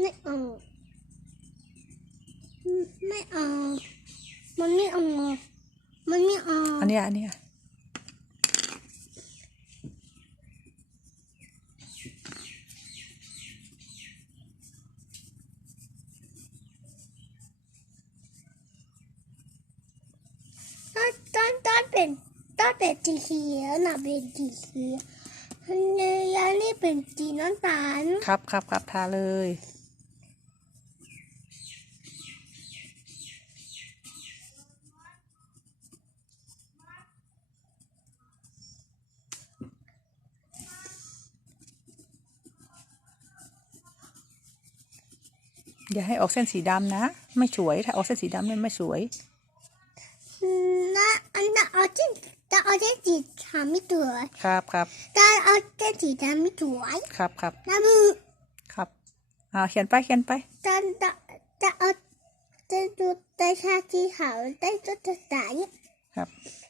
ไม่เอาไม่เอามันไม่เอามันไม่เอาอันเนี้ยอันเนี้ยตอนตอนตอนเป็นตอนเป็นสีเขียวน่ะเป็นสีเขียวอันนี้อันนี้เป็นสีน้ำตาลครับครับครับทาเลย อย่าให้ออกเส้นสีดำนะ ไม่สวย ถ้าออกเส้นสีดำเนี่ยไม่สวยนะอันนั้นเอาเส้นแต่เอาเส้นสีขาวไม่สวยครับครับแต่เอาเส้นสีดำไม่สวยครับครับนะมือครับอ่าเขียนไปเขียนไปแต่แต่แต่เอาแต่ดูแต่ชาสีขาวได้ตัวตัวสายครับแ